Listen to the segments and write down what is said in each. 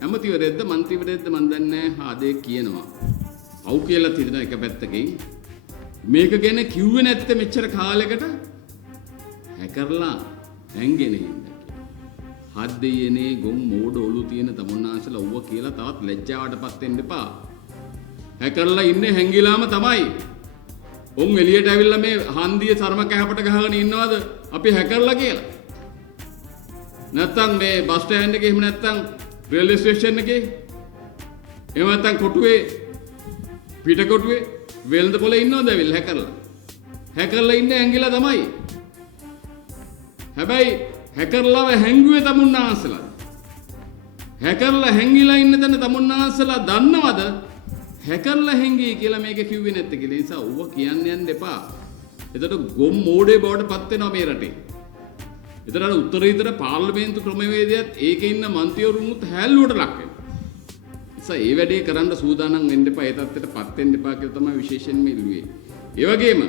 ඇමතිවරයෙක්ද මන්ත්‍රීවරයෙක්ද මන් දන්නේ නැහැ ආදේ කියනවා. අවු කියලා තියන එක පැත්තකින් මේක ගැන කිව්වේ නැත්තේ මෙච්චර කාලයකට හැකරලා හැංගෙන ඉන්න. හත් දෙයනේ ගොම් මෝඩ ඔලු තියෙන තමුන්නාන්සලා ඌව කියලා තවත් ලැජ්ජාවටපත් වෙන්න එපා. හැකරලා ඉන්නේ හැංගිලාම තමයි. උන් එළියට ඇවිල්ලා මේ හන්දියේ සර්ම කැහපට ගහගෙන ඉන්නවද අපි හැකරලා කියලා. නැත්තම් මේ බස් ස්ටෑන්ඩ් එකේ එහෙම නැත්තම් රේල්වේ ස්ටේෂන් එකේ එහෙම නැත්තම් කොටුවේ පිට කොටුවේ වෙළඳ පොලේ ඉන්නවද ඇවිල්ලා හැකරලා. හැකරලා ඉන්නේ හැංගිලා තමයි. හැබැයි හැකරලාව හැංගුවේ තමුන්නාන්සලා. හැකරලා හැංගිලා ඉන්න තැන තමුන්නාන්සලා දන්නවද? හැකරලා හැංගී කියලා මේක කිව්වේ නැත්තේ කියලා. ඒ නිසා ඌව කියන්න යන්න එපා. එතකොට ගොම් මෝඩේ බවට පත් වෙනවා මේ රටේ. එතකොට උත්තරීතර පාර්ලිමේන්තු ක්‍රමවේදයත් ඒකේ ඉන්න මන්ත්‍රීවරුන්ත් හැල්ලුවට ලක් වෙනවා. නිසා ඒ වැඩේ කරන්න සූදානම් වෙන්න එපා. ඒ තත්ත්වයටපත් වෙන්න එපා කියලා තමයි විශේෂයෙන්ම ඉල්ලුවේ. ඒ වගේම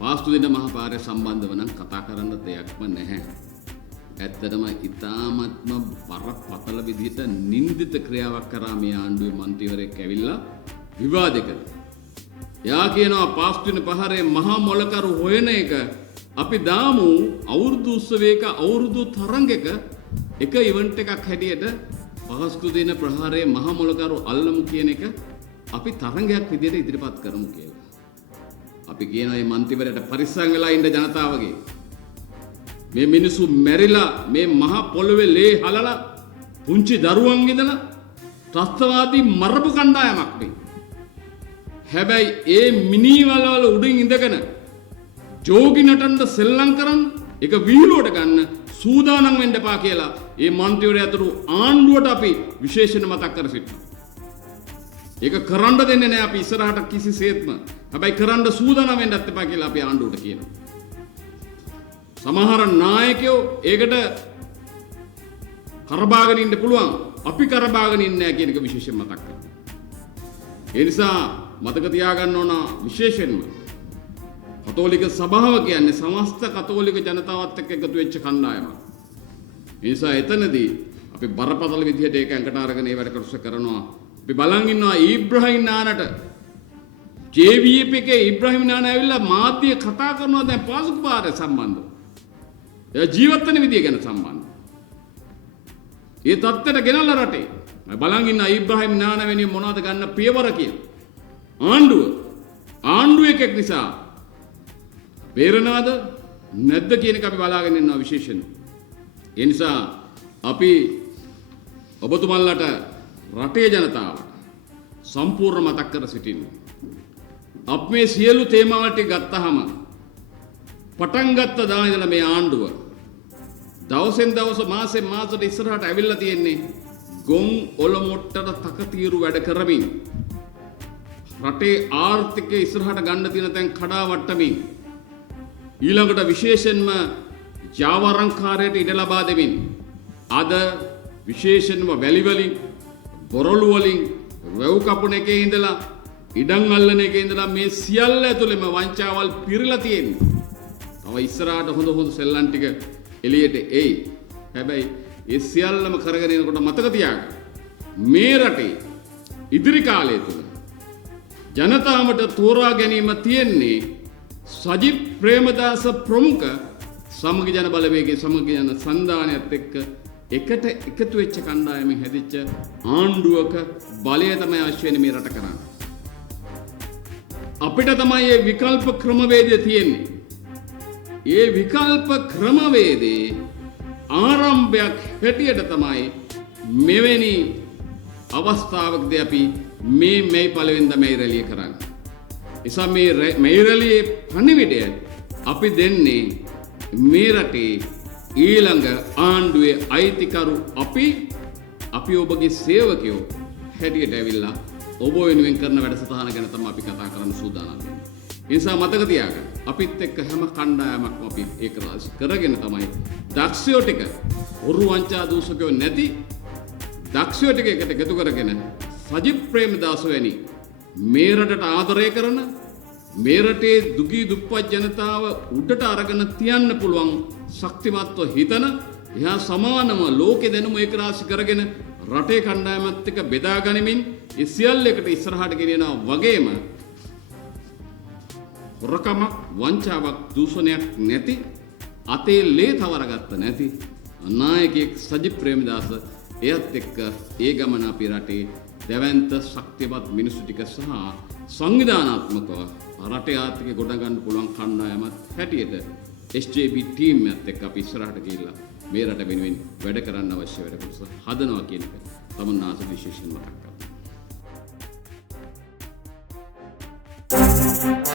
පාස්තු දෙන මහපාරය සම්බන්ධව නම් කතා කරන්න දෙයක්ම නැහැ. ඇත්තටම ඉතාමත්ම බරපතල විදිහට නින්දිත ක්‍රියාවක් කරා මේ ආණ්ඩුවේ මන්ත්‍රීවරයෙක් ඇවිල්ලා විවාදයකට. යා කියනවා පාස්තු වෙන පහරේ මහා මොලකරු හොයන එක අපි දාමු අවුරුදු උත්සවයක අවුරුදු තරඟයක එක ඉවෙන්ට් එකක් හැටියට පාස්තු දෙන ප්‍රහාරයේ මහා මොලකරු අල්ලමු කියන එක අපි තරඟයක් විදිහට ඉදිරිපත් කරමු කියලා. අපි කියනවා මේ මන්ත්‍රීවරයාට පරිස්සම් වෙලා ඉන්න ජනතාවගේ. මේ මිනිස්සු මැරිලා මේ මහ පොළවේ ලේ හලලා පුංචි දරුවන් ඉඳලා ත්‍රස්තවාදී මරපු කණ්ඩායමක් මේ. හැබැයි ඒ මිනිවලවල උඩින් ඉඳගෙන ජෝගි නටන්න සෙල්ලම් කරන් එක විහිළුවට ගන්න සූදානම් වෙන්න එපා කියලා මේ මන්ත්‍රීවරයා අතුරු ආණ්ඩුවට අපි විශේෂණ මතක් කර සිටිනවා. ඒක කරන්න දෙන්නේ නැහැ අපි ඉස්සරහට කිසිසේත්ම. හැබැයි කරන්න සූදානම් වෙන්නත් එපා කියලා අපි ආණ්ඩුවට කියනවා. සමහර නායකයෝ ඒකට කරබාගෙන ඉන්න පුළුවන්. අපි කරබාගෙන ඉන්නේ නැහැ කියන එක විශේෂයෙන් මතක් කරනවා. ඒ නිසා මතක තියාගන්න ඕන විශේෂයෙන්ම කතෝලික සභාව කියන්නේ සමස්ත කතෝලික ජනතාවත් එක්ක එකතු වෙච්ච කණ්ඩායමක්. ඒ නිසා එතනදී අපි බරපතල විදිහට ඒක ඇඟට අරගෙන ඒ වැඩ කටයුතු කරනවා. අපි බලන් ඉන්නවා ඉබ්‍රහීම් නානට JVP එකේ ඉබ්‍රහීම් නාන ඇවිල්ලා මාධ්‍ය කතා කරනවා දැන් පාසුක පාරේ සම්බන්ධව. එයා ජීවත් වෙන විදිය ගැන සම්බන්ධව. ඒ තත්ත්වයට ගෙනල්ලා රටේ. බලන් ඉන්නවා ඉබ්‍රහීම් නාන වෙනුවෙන් මොනවද ගන්න පියවර කියලා. ආණ්ඩුව එකෙක් නිසා බේරනවද නැද්ද කියන එක අපි බලාගෙන ඉන්නවා විශේෂයෙන්. ඒ නිසා අපි ඔබතුමන්ලට රටේ ජනතාව සම්පූර්ණ මතක් කර සිටින්නේ. අප මේ සියලු තේමාවල් ටික ගත්තාම පටන් ගත්ත දා ඉඳලා මේ ආණ්ඩුව දවසෙන් දවස මාසෙන් මාසෙට ඉස්සරහට ඇවිල්ලා තියෙන්නේ ගොන් ඔලොමොට්ටට තකතිරු වැඩ කරමින් රටේ ආර්ථිකය ඉස්සරහට ගන්න තියෙන තැන් කඩා වට්ටමින් ඊළඟට විශේෂයෙන්ම ජාවාරම්කාරයට ඉඩ ලබා දෙමින් අද විශේෂයෙන්ම වැලි වලින් බොරළු වලින් වැව් කපුන එකේ ඉඳලා ඉඩම් අල්ලන එකේ ඉඳලා මේ සියල්ල ඇතුළෙම වංචාවල් පිරලා තියෙනවා. තව ඉස්සරහට හොඳ සෙල්ලම් ටික එළියට එයි. හැබැයි ඒ සියල්ලම කරගෙන යනකොට මතක තියාගන්න මේ රටේ ඉදිරි කාලය තුල ජනතාවට තෝරා ගැනීම තියෙන්නේ සජිත් ප්‍රේමදාස ප්‍රමුඛ සමගි ජන බලවේගයේ සමගි ජන සන්ධානයත් එක්ක එකට එකතු වෙච්ච කණ්ඩායමෙන් හැදිච්ච ආණ්ඩුවක බලය තමයි අවශ්‍ය වෙන්නේ මේ රට කරන්න. අපිට තමයි මේ විකල්ප ක්‍රමවේදය තියෙන්නේ. මේ විකල්ප ක්‍රමවේදේ ආරම්භයක් හැටියට තමයි මෙවැනි අවස්ථාවකදී අපි මේ පළවෙනිද මේ රැළිය කරන්නේ. නිසා මේ රැළියේ පණිවිඩය අපි දෙන්නේ මේ රටේ ඊළඟ ආණ්ඩුවේ අයිතිකරු අපි ඔබගේ සේවකයෝ හැටියට ඇවිල්ලා ඔබ වෙනුවෙන් කරන වැඩසටහන ගැන තමයි අපි කතා කරන්න සූදානම් වෙන්නේ. ඒ නිසා මතක තියාගන්න අපිත් එක්ක හැම කණ්ඩායමක්ම අපි ඒක කරගෙන තමයි දක්ෂයෝ ටික ඔරු වංචා දූෂකයෝ නැති දක්ෂයෝ ටික එකට එකතු කරගෙන සජිත් ප්‍රේමදාස වැනි මේ රටට ආදරය කරන මේ රටේ දුගී දුප්පත් ජනතාව උඩට අරගෙන තියන්න පුළුවන් ශක්තිමත්ව හිතන එහා සමානම ලෝකෙ දැනුම ඒක රාශි කරගෙන රටේ කණ්ඩායමත් එක්ක බෙදා ගනිමින් ඒ සියල්ලකට ඉස්සරහට ගෙනියනවා වගේම හොරකමක් වංචාවක් දූෂණයක් නැති අතේ ලේ තවරගත්ත නැති නායකයෙක් සජිත් ප්‍රේමදාස එයත් එක්ක ඒ ගමන අපි රටේ දැවැන්ත ශක්තිමත් මිනිසු ටික සහ සංවිධානාත්මකව රටේ ආර්ථිකය ගොඩනගන්න පුළුවන් කණ්ඩායමක් හැටියට SJB ටීම් එකත් එක්ක අපි ඉස්සරහට ගිහිල්ලා මේ රට වෙනුවෙන් වැඩ කරන්න අවශ්‍ය වැඩ කොටස හදනවා කියන එක තමුන්නාස විශේෂයෙන් මතක් කරනවා.